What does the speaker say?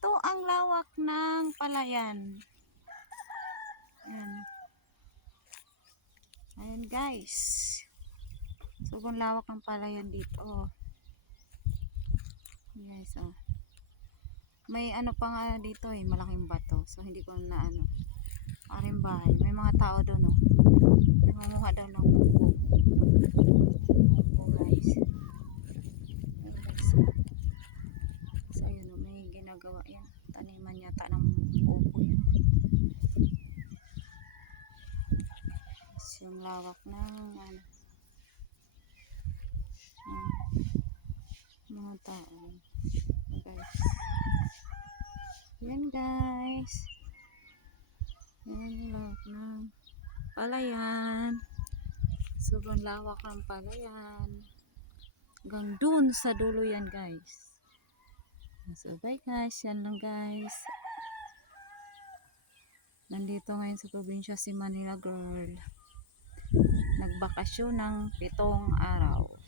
Ito ang lawak ng palayan. Ayan. Ayan guys. Sobrang lawak ng palayan dito. Guys, oh. May ano pa nga dito eh, malaking bato. So hindi ko na ano. Paring bahay. May mga tao doon oh. Nangunguha daw ng buko. Buko guys. So yun oh, may ginagawa yan. Taniman yata ng buko yan. Yung lawak ng ano, mga tao guys. Yan guys, yan yung lawak ng palayan. Sobrang lawak ng palayan hanggang dun sa dulo yan guys. So bye guys, yan lang guys. Nandito ngayon sa probinsya si Manila Girl. Nagbakasyon ng 7 araw.